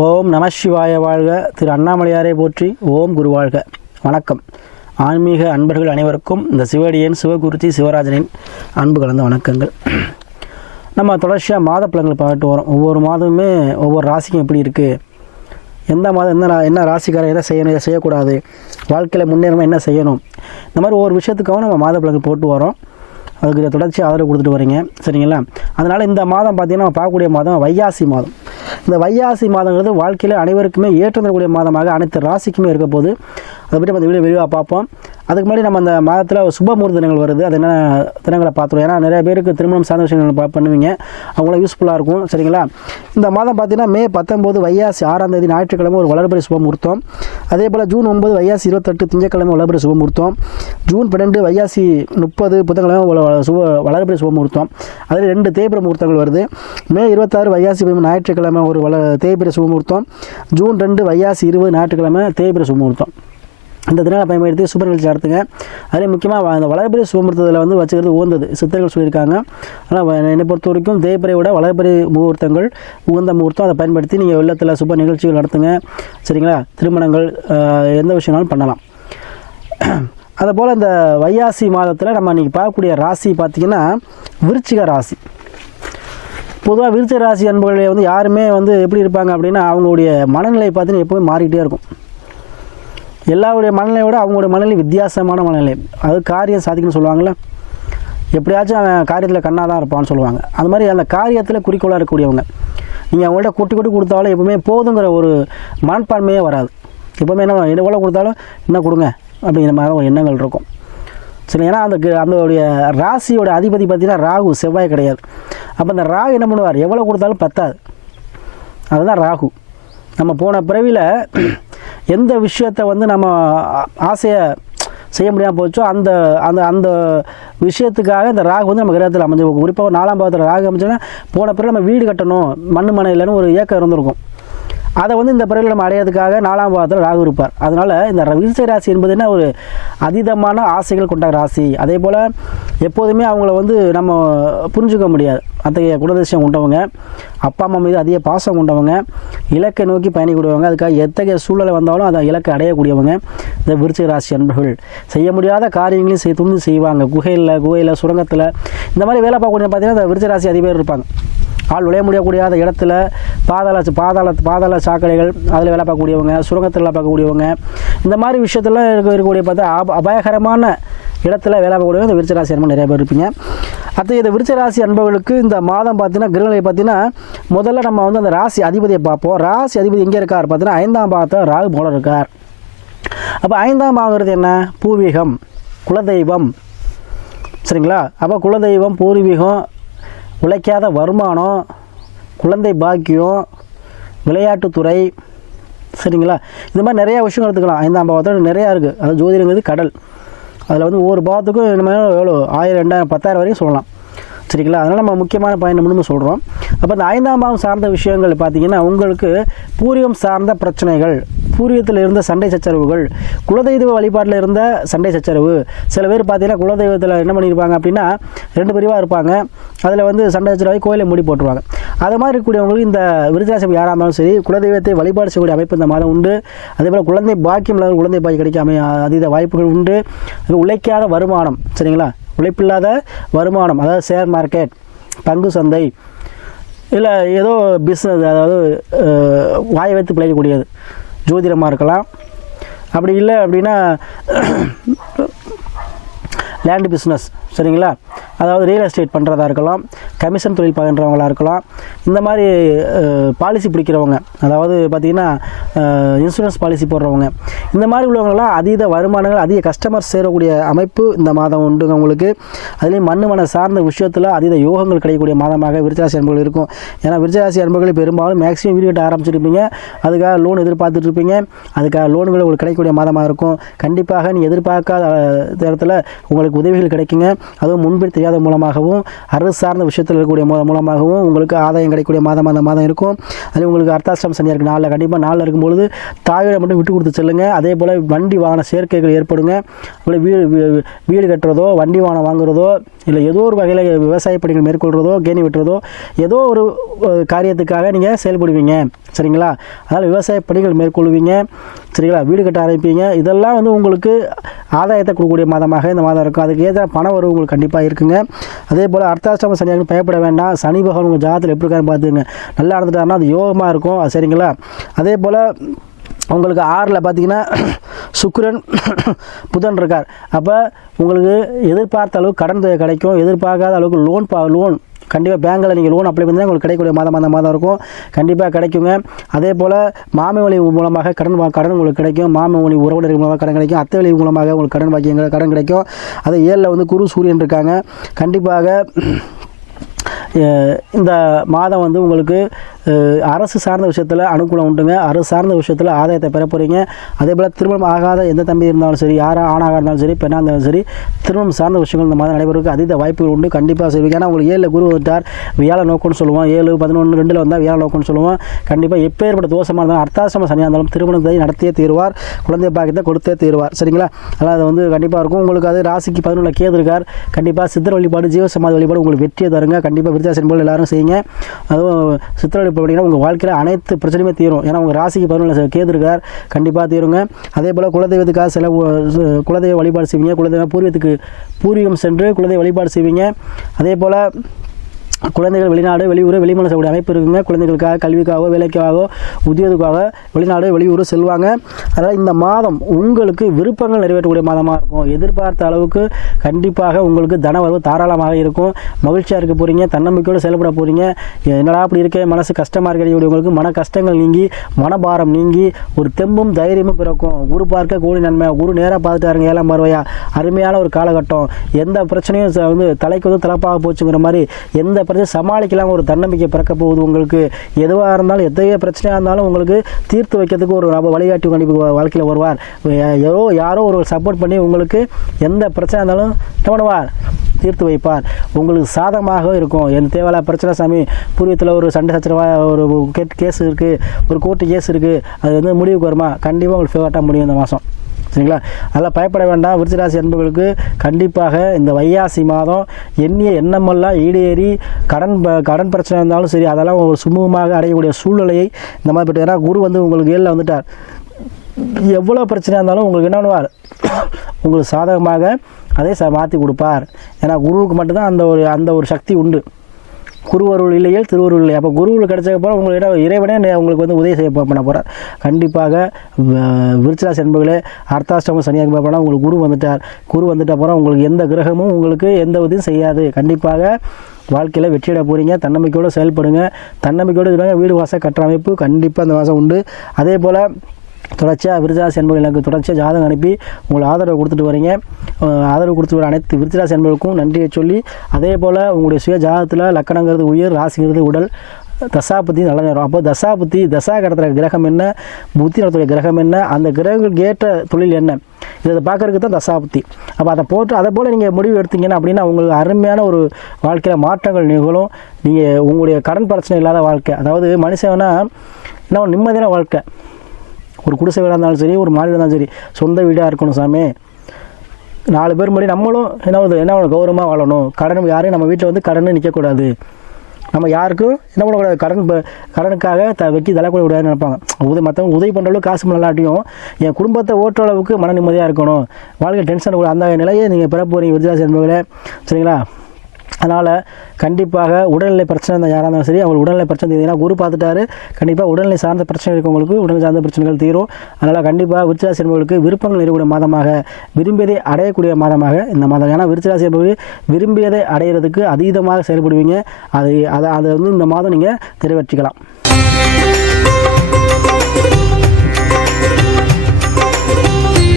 ஓம் நம சிவாய வாழ்க. திரு அண்ணாமலையாரை போற்றி. ஓம் குரு வாழ்க. வணக்கம். ஆன்மீக அன்பர்கள் அனைவருக்கும் இந்த சிவடியன் சிவகுருச்சி சிவராஜனின் அன்பு கலந்த வணக்கங்கள். நம்ம தொடர்ச்சியாக மாத பலன்கள் பார்த்துட்டு வரோம். ஒவ்வொரு மாதமுமே ஒவ்வொரு ராசிக்கும் எப்படி இருக்குது, எந்த மாதம் என்ன ராசிக்காரர் எதை செய்யணும், எதை செய்யக்கூடாது, வாழ்க்கையில் முன்னேறணும் என்ன செய்யணும், இந்த மாதிரி ஒவ்வொரு விஷயத்துக்காகவும் நம்ம மாத பலன்கள் போட்டு வரோம். அதுக்கு தொடர்ச்சி ஆதரவு கொடுத்துட்டு வரீங்க, சரிங்களா? அதனால் இந்த மாதம் பார்த்திங்கன்னா நம்ம பார்க்கக்கூடிய மாதம் வைகாசி மாதம். இந்த வைகாசி மாதங்கிறது வாழ்க்கையில் அனைவருக்குமே ஏற்றம் தரக்கூடிய மாதமாக அனைத்து ராசிக்குமே இருக்க போது. அதை பற்றி நம்ம வீடியோ விரிவாக பார்ப்போம். அதுக்கு முன்னாடி நம்ம அந்த மாதத்தில் சுபமுகூர்த்த தினங்கள் வருது, அது என்ன தினங்களை பார்த்துருவோம். ஏன்னா நிறைய பேருக்கு திருமணம் சார்ந்த விஷயங்கள் பண்ணுவீங்க, அவங்களாம் யூஸ்ஃபுல்லாக இருக்கும், சரிங்களா? இந்த மாதம் பார்த்திங்கன்னா மே 19 வைகாசி 6ஆம் தேதி ஞாயிற்றுக்கிழமை ஒரு வளர்பிறை சுபமுகூர்த்தம். அதே போல் ஜூன் 9 வைகாசி 28 திங்கட்கிழமை வளர்பிறை சுபமுகூர்த்தம். ஜூன் 12 வைகாசி 30 புதன்கிழமை வளர்பிறை சுபமுகூர்த்தம். அதில் 2 தேய்பிறை முகூர்த்தங்கள் வருது. மே 26 வைகாசி ஞாயிற்றுக்கிழமை ஒரு தேய்பிறை சுபமுகூர்த்தம். ஜூன் 2 வைகாசி 20 ஞாயிற்றுக்கிழமை தேய்பிறை சுபமுகூர்த்தம். இந்த தினம் பயன்படுத்தி சுப நிகழ்ச்சி நடத்துங்க. அதே முக்கியமாக அந்த வளர்பிறை சுபமுகூர்த்தத்தில் வச்சுக்கிறது உகந்தது சித்தர்கள் சொல்லியிருக்காங்க. ஆனால் என்னை பொறுத்த வரைக்கும் தேய்பிறை விட வளர்பிறை முகூர்த்தங்கள் உகந்த முகூர்த்தம். அதை பயன்படுத்தி நீங்கள் இல்லத்தில் சுப நிகழ்ச்சிகள் நடத்துங்க, சரிங்களா? திருமணங்கள் எந்த விஷயம்னாலும் பண்ணலாம். அதுபோல் இந்த வைகாசி மாதத்தில் நம்ம இன்றைக்கி பார்க்கக்கூடிய ராசி பார்த்திங்கன்னா விருச்சிக ராசி. பொதுவாக விருச்சிக ராசி அன்பர்களே யாருமே எப்படி இருப்பாங்க அப்படின்னா, அவங்களுடைய மனநிலை பார்த்தீங்கன்னா எப்போவுமே மாறிக்கிட்டே இருக்கும். எல்லாருடைய மனநிலையை விட அவங்களுடைய மனநிலை வித்தியாசமான மனநிலை. அது காரியம் சாதிக்கணும்னு சொல்லுவாங்கள்ல, எப்படியாச்சும் அவன் காரியத்தில் கண்ணாக தான் இருப்பான்னு சொல்லுவாங்க. அது மாதிரி அந்த காரியத்தில் குறிக்கோளாக இருக்கக்கூடியவங்க. நீங்கள் அவங்கள்ட்ட கூட்டி கொடுத்தாலும் எப்பவுமே போதுங்கிற ஒரு மனப்பான்மையே வராது. எப்போவுமே என்ன எவ்வளோ கொடுத்தாலும் என்ன கொடுங்க அப்படிங்கிற மாதிரி ஒரு எண்ணங்கள் இருக்கும், சரி. ஏன்னா அதோடைய ராசியோட அதிபதி பார்த்திங்கன்னா ராகு, செவ்வாய் கிடையாது. அப்போ அந்த ராகு என்ன பண்ணுவார், எவ்வளோ கொடுத்தாலும் பத்தாது. அதுதான் ராகு. நம்ம போன பிறவியில் எந்த விஷயத்தை நம்ம ஆசையை செய்ய முடியாமல் போச்சோ அந்த அந்த அந்த விஷயத்துக்காக இந்த ராகு நம்ம கிரகத்தில் அமைஞ்சு, குறிப்பாக 4ஆம் பாவத்தில் ராகு அமைச்சோன்னா போன பிறகு நம்ம வீடு கட்டணும், மண்ணு இல்லைன்னு ஒரு ஏக்கம் இருந்திருக்கும். அதை இந்த பிறகு நம்ம அடையிறதுக்காக 4ஆம் பாவத்தில் ராகு இருப்பார். அதனால் இந்த விருச்சிக ராசி என்பது என்ன, ஒரு அதீதமான ஆசைகள் கொண்ட ராசி. அதே போல் எப்போதுமே அவங்கள நம்ம புரிஞ்சுக்க முடியாது. அத்தகைய குணதிசயம் கொண்டவங்க, அப்பா அம்மா மீது அதிக பாசம் கொண்டவங்க, இலக்கை நோக்கி பயணிக்கூடியவங்க, அதுக்காக எத்தகைய சூழ்நிலை வந்தாலும் அதை இலக்கை அடையக்கூடியவங்க இந்த விருச்சிக ராசி அன்பர்கள். செய்ய முடியாத காரியங்களையும் துணிந்து செய்வாங்க. குகையில் சுரங்கத்தில் இந்த மாதிரி வேலை பார்க்கக்கூடிய பார்த்திங்கன்னா இந்த விருச்சிக ராசி அதிபர் இருப்பாங்க. ஆள் விளைய முடியக்கூடியாத இடத்துல பாதாள சாக்கடைகள் அதில் வேலை பார்க்கக்கூடியவங்க, சுரங்கத்தில் வேலை பார்க்கக்கூடியவங்க, இந்த மாதிரி விஷயத்தில் இருக்கக்கூடிய பார்த்தா அபாயகரமான இடத்துல வேலை பார்க்கக்கூடிய இந்த விருச்சிக ராசி அன்பர்கள் நிறைய பேர் இருப்பீங்க. அத்தகைய இந்த விருச்சிக ராசி அன்பர்களுக்கு இந்த மாதம் பார்த்தீங்கன்னா கிரகநிலை பார்த்தீங்கன்னா முதல்ல நம்ம அந்த ராசி அதிபதியை பார்ப்போம். ராசி அதிபதி எங்கே இருக்கார் பார்த்தீங்கன்னா 5ஆம் பாவத்தில் ராகு போல இருக்கார். அப்போ 5ஆம் பாவங்கிறது என்ன, பூர்வீகம், குலதெய்வம், சரிங்களா? அப்போ குலதெய்வம், பூர்வீகம், உழைக்காத வருமானம், குழந்தை பாக்கியம், விளையாட்டுத்துறை, சரிங்களா? இந்த மாதிரி நிறையா விஷயம் எடுத்துக்கலாம். 5ஆம் பாவத்தில் நிறையா இருக்குது. அது ஜோதிடங்கிறது கடல். அதில் ஒவ்வொரு பாவத்துக்கும் இனிமேல் எவ்வளோ 1000, 2000, 10,000 வரைக்கும் சொல்லலாம், சரிங்களா? அதனால் நம்ம முக்கியமான பாயிண்ட் மட்டும் சொல்கிறோம். அப்போ இந்த 5ஆம் பாவம் சார்ந்த விஷயங்கள் பார்த்திங்கன்னா உங்களுக்கு பூர்வீகம் சார்ந்த பிரச்சனைகள், பூர்வீகத்தில் இருந்த சண்டை சச்சரவுகள், குலதெய்வ வழிபாட்டில் இருந்த சண்டை சச்சரவு. சில பேர் பார்த்திங்கன்னா குலதெய்வத்தில் என்ன பண்ணியிருப்பாங்க அப்படின்னா 2 பிரிவாக இருப்பாங்க. அதில் சண்டை சச்சரவை கோயிலை மூடி போட்டுருவாங்க. அது மாதிரி இருக்கக்கூடியவங்களுக்கு இந்த விருச்சிக ராசி யாராக இருந்தாலும் சரி குலதெய்வத்தை வழிபாடு செய்யக்கூடிய அமைப்பு இந்த மாதம் உண்டு. அதேபோல் குழந்தை பாக்கியம் இல்லாத குழந்தை பாக்கியம் கிடைக்க அதீத வாய்ப்புகள் உண்டு. உழைக்காத வருமானம், சரிங்களா? உழைப்பில்லாத வருமானம், அதாவது ஷேர் மார்க்கெட், பங்கு சந்தை, இல்லை ஏதோ பிஸ்னஸ், அதாவது வாயை வைத்து பிழைக்கக்கூடியது, ஜோதிடமாக இருக்கலாம். அப்படி இல்லை அப்படின்னா லேண்டு பிஸ்னஸ், சரிங்களா? அதாவது ரியல் எஸ்டேட் பண்ணுறதா இருக்கலாம், கமிஷன் தொழில் பண்ணுறவங்களாக இருக்கலாம். இந்த மாதிரி பாலிசி பிடிக்கிறவங்க, அதாவது பார்த்திங்கன்னா இன்சூரன்ஸ் பாலிசி போடுறவங்க, இந்த மாதிரி உள்ளவங்களாம் அதீத வருமானங்கள், அதிக கஸ்டமர்ஸ் சேரக்கூடிய அமைப்பு இந்த மாதம் உண்டுங்க உங்களுக்கு. அதுலேயும் மண்ணு சார்ந்த விஷயத்தில் அதீத யோகங்கள் கிடைக்கக்கூடிய மாதமாக விருச்சிக ராசி அன்பர்கள் இருக்கும். ஏன்னா விருச்சிக ராசி அன்பர்கள் பெரும்பாலும் மேக்ஸிமம் வீடு கட்ட ஆரம்பிச்சிருப்பீங்க, அதுக்காக லோன் எதிர்பார்த்துட்டு இருப்பீங்க, அதுக்காக லோன்கள் உங்களுக்கு கிடைக்கக்கூடிய மாதமாக இருக்கும். கண்டிப்பாக நீ எதிர்பார்க்காத இடத்துல உங்களுக்கு உதவிகள் கிடைக்குங்க. அதுவும் முன்பின் தெரியாத மூலமாகவும் அரசு சார்ந்த விஷயத்தில் இருக்கக்கூடிய மூலமாகவும் உங்களுக்கு ஆதாயம் கிடைக்கக்கூடிய மாதம் அந்த மாதம் இருக்கும். அதே உங்களுக்கு அர்த்தாஷ்டம சனியாக இருக்குது நாளில், கண்டிப்பாக நாளில் இருக்கும்பொழுது தாயோட மட்டும் விட்டு கொடுத்து செல்லுங்க. அதே போல் வண்டி வாகன சேர்க்கைகள் ஏற்படுங்க. வீடு கட்டுறதோ வண்டி வாகனம் வாங்குறதோ இல்லை ஏதோ ஒரு வகையில் விவசாய பணிகள் மேற்கொள்கிறதோ கேணி வெட்டுறதோ ஏதோ ஒரு காரியத்துக்காக நீங்கள் செயல்படுவீங்க. சரிங்களா? அதனால் விவசாய பணிகள் மேற்கொள்வீங்க. சரிங்களா? வீடு கட்ட ஆரம்பிப்பீங்க. இதெல்லாம் வந்து உங்களுக்கு ஆதாயத்தை கொடுக்கக்கூடிய மாதமாக இந்த மாதம் இருக்கும். அதுக்கு ஏற்ற பண வரவு உங்களுக்கு கண்டிப்பாக இருக்குங்க. அதே போல் அர்த்தாஷ்டம சனியாக பயப்பட வேண்டாம். சனி பகவான் உங்கள் ஜாதகத்தில் எப்படி இருக்கான்னு பார்த்துங்க. நல்லா நடந்துட்டாருன்னா அது யோகமாக இருக்கும். சரிங்களா? அதே போல் உங்களுக்கு 6ல் பார்த்தீங்கன்னா சுக்கிரன் புதன் இருக்கார். அப்போ உங்களுக்கு எதிர்பார்த்த அளவுக்கு கடன் கிடைக்கும். எதிர்பார்க்காத அளவுக்கு லோன் கண்டிப்பாக பேங்கில் நீங்கள் லோன் அப்ளை பண்ணி உங்களுக்கு கிடைக்கக்கூடிய மாதம் அந்த மாதம் இருக்கும். கண்டிப்பாக கிடைக்குங்க. அதே போல் மாமை வழி மூலமாக கடன் உங்களுக்கு கிடைக்கும். மாமை வழி உறவினர்கள் மூலமாக கடன் கிடைக்கும். அத்தை வழி மூலமாக உங்களுக்கு கடன் கிடைக்கும். அதே 7ல் வந்து குரு சூரியன் இருக்காங்க. கண்டிப்பாக இந்த மாதம் வந்து உங்களுக்கு அரசு சார்ந்த விஷயத்தில் அனுகூலம் உண்டுங்க. அரசு சார்ந்த விஷயத்தில் ஆதாயத்தை பெற போகிறீங்க. அதே போல் திருமணம் ஆகாத எந்த தம்பி இருந்தாலும் சரி, யாராக ஆணாக இருந்தாலும் சரி, பெண்ணாக இருந்தாலும் சரி, திருமணம் சார்ந்த விஷயங்கள் இந்த மாதம் நடைபெறுவதற்கு அதீத வாய்ப்புகள் உண்டு. கண்டிப்பாக செய்வீங்க. ஏன்னா உங்களுக்கு 7ல் குரு வந்துட்டார். வியாழ நோக்கம்னு சொல்லுவோம். 7, 11, 2ல் வந்தால் வியாழ நோக்கம்னு சொல்லுவோம். கண்டிப்பாக எப்பேற்பட்ட தோஷமாக இருந்தாலும் அர்த்தாஷ்டம சனியாக இருந்தாலும் திருமணத்தை நடத்தியே தீர்வார். குழந்தை பாக்கியத்தை கொடுத்தே தீர்வார். சரிங்களா? அதனால் அது வந்து கண்டிப்பாக இருக்கும். உங்களுக்கு அது ராசிக்கு 11ல் கேது இருக்கார். கண்டிப்பாக சித்திர வழிபாடு ஜீவசமாதி வழிபாடு உங்களுக்கு வெற்றியை தருங்க. கண்டிப்பாக விருத்தாசன் போல் எல்லாரும் செய்யுங்க. அதுவும் சித்திர வழிபாடு பண்ணிங்கன்னா உங்கள் வாழ்க்கையில் அனைத்து பிரச்சனையுமே தீரும். ஏன்னா உங்கள் ராசிக்கு 11ல் கேது இருக்கார். கண்டிப்பாக தீருங்க. அதே போல் குலதெய்வத்துக்காக குலதெய்வ வழிபாடு செய்வீங்க. பூர்வீகம் சென்று குலதெய்வ வழிபாடு செய்வீங்க. அதே போல் குழந்தைகள் வெளிநாடு வெளியூர் வெளிமாநில செல்லக்கூடிய அமைப்பு இருக்குங்க. குழந்தைகளுக்காக கல்விக்காகவோ வேலைக்காகவோ உத்தியோகத்துக்காக வெளிநாடு வெளியூர் செல்வாங்க. அதனால் இந்த மாதம் உங்களுக்கு விருப்பங்கள் நிறைவேற்றக்கூடிய மாதமாக இருக்கும். எதிர்பார்த்த அளவுக்கு கண்டிப்பாக உங்களுக்கு தனவரவு தாராளமாக இருக்கும். மகிழ்ச்சியாக இருக்க போகிறீங்க. தன்னம்பிக்கையோடு செயல்பட போகிறீங்க. என்னடா அப்படி இருக்கே மனசு கஷ்டமாக இருக்கிற உங்களுக்கு மன கஷ்டங்கள் நீங்கி மனபாரம் நீங்கி ஒரு தெம்பும் தைரியமும் பிறக்கும். குரு பார்க்க கூடி நன்மை. குரு நேராக பார்த்துட்டாருங்க 7ஆம் பார்வையா. அருமையான ஒரு காலகட்டம். எந்த பிரச்சனையும் வந்து தலைக்கு வந்து தலைப்பாக போச்சுங்கிற மாதிரி எந்த பிரச்சனை சமாளிக்கலாம் ஒரு தன்னம்பிக்கை பிறக்க போகுது. உங்களுக்கு எதுவாக இருந்தாலும் எத்தகைய பிரச்சனையாக இருந்தாலும் உங்களுக்கு தீர்த்து வைக்கிறதுக்கு ஒரு வழிகாட்டி கண்டிப்பாக வாழ்க்கையில் வருவார். யாரோ ஒரு சப்போர்ட் பண்ணி உங்களுக்கு எந்த பிரச்சனை இருந்தாலும் என்ன பண்ணுவார்? தீர்த்து வைப்பார். உங்களுக்கு சாதகமாக இருக்கும். என் தேவையில்ல பிரச்சனை சாமி, பூர்வீகத்தில் ஒரு சண்டை சச்சரவாக ஒரு கேஸ் இருக்குது, ஒரு கோர்ட்டு கேஸ் இருக்குது, அது வந்து முடிவுக்கு வருமா? கண்டிப்பாக உங்களுக்கு ஃபேவரட்டாக முடியும் இந்த மாதம். சரிங்களா? அதெல்லாம் பயப்பட வேண்டாம். விருச்சிகராசி அன்பர்களுக்கு கண்டிப்பாக இந்த வைகாசி மாதம் எண்ணிய எண்ணமெல்லாம் ஈடேறி கடன் பிரச்சனை இருந்தாலும் சரி அதெல்லாம் ஒரு சுமூகமாக அடையக்கூடிய சூழ்நிலையை இந்த மாதிரி போட்டு. ஏன்னா குரு வந்து உங்களுக்கு 7ல் வந்துட்டார். எவ்வளோ பிரச்சனையாக இருந்தாலும் உங்களுக்கு என்ன பண்ணுவார்? உங்களுக்கு சாதகமாக அதே மாற்றி கொடுப்பார். ஏன்னா குருவுக்கு மட்டும்தான் அந்த ஒரு சக்தி உண்டு. குருவருள் இல்லையே திருவருள் இல்லை. அப்போ குருவில் கிடைச்சப்போ உங்களுக்கு இறைவனே உங்களுக்கு வந்து உதவி செய்ய பண்ண போகிறார். கண்டிப்பாக விருச்சிகராசி அன்பர்களே, அர்த்தாஷ்டம சனியாக போனால் உங்களுக்கு குரு வந்துட்ட அப்புறம் உங்களுக்கு எந்த கிரகமும் உங்களுக்கு எந்த உதவியும் செய்யாது. கண்டிப்பாக வாழ்க்கையில் வெற்றியிட போகிறீங்க. தன்னம்பிக்கையோடு செயல்படுங்க. தன்னம்பிக்கையோடு வீடு வாசல் கட்டுற அமைப்பு கண்டிப்பாக அந்த மாதம் உண்டு. அதே போல் தொடர்ச்சியாக விருச்சிகராசி அன்பர்கள் எனக்கு தொடர்ச்சியாக ஜாதகம் அனுப்பி உங்களை ஆதரவு கொடுத்துட்டு வரீங்க. ஆதரவு கொடுத்துட்டு வர அனைத்து விருச்சிகராசி அன்பர்களுக்கும் நன்றியை சொல்லி, அதே போல் உங்களுடைய சுய ஜாதகத்தில் லக்கணங்கிறது உயிர், ராசிங்கிறது உடல், தசாபுத்தி நல்ல நேரம். அப்போ தசாபுத்தி தசா கடத்துகிற கிரகம் என்ன, புத்தி நடத்துகிற கிரகம் என்ன, அந்த கிரகங்களுக்கு ஏற்ற தொழில் என்ன, இதை பார்க்கறதுக்கு தான் தசாபுத்தி. அப்போ அதை போல் நீங்கள் முடிவு எடுத்தீங்கன்னா அப்படின்னா உங்களுக்கு அருமையான ஒரு வாழ்க்கையில் மாற்றங்கள் நிகழும். நீங்கள் உங்களுடைய கடன் பிரச்சனை இல்லாத வாழ்க்கை, அதாவது மனுஷன்னா என்ன நிம்மதியான வாழ்க்கை. ஒரு குடிசை வீடாக இருந்தாலும் சரி, ஒரு மாடி இருந்தாலும் சரி, சொந்த வீடாக இருக்கணும் சாமி. 4 பேர் முன்னாடி நம்மளும் என்ன கௌரவமாக வாழணும். கடன் யாரையும் நம்ம வீட்டில் வந்து கடன் நிற்கக்கூடாது. நம்ம யாருக்கும் என்ன பண்ணக்கூடாது? கடனுக்காக வைக்கி தள்ளக்கூட கூடாதுன்னு நினைப்பாங்க. மற்றவங்க உதவி பண்ணுற அளவுக்கு காசு இல்லாட்டியும் என் குடும்பத்தை ஓட்டுற அளவுக்கு மன நிம்மதியாக இருக்கணும், வாழ்க்கை டென்ஷன் கூட அந்த நிலையை நீங்கள் பெற போகிறீங்க விருச்சிகராசி அன்பர்களே. சரிங்களா? அதனால் கண்டிப்பாக உடல்நிலை பிரச்சனை இருந்தால் யாராக இருந்தாலும் சரி, அவங்களுக்கு உடல்நிலை பிரச்சனை தீர்ந்தீங்கன்னா குரு பார்த்துட்டாரு. கண்டிப்பாக உடல்நிலை சார்ந்த பிரச்சனை இருக்கவங்களுக்கு உடல் சார்ந்த பிரச்சனைகள் தீரும். அதனால் கண்டிப்பாக விருச்சிகராசி என்பவர்களுக்கு விருப்பங்கள் நிறையக்கூடிய மாதமாக, விரும்பியதை அடையக்கூடிய மாதமாக இந்த மாதம். ஏன்னா விருச்சிகராசி என்பது விரும்பியதை அடையிறதுக்கு அதீதமாக செயல்படுவீங்க. அதை வந்து இந்த மாதம் நீங்கள் நிறைவேற்றிக்கலாம்.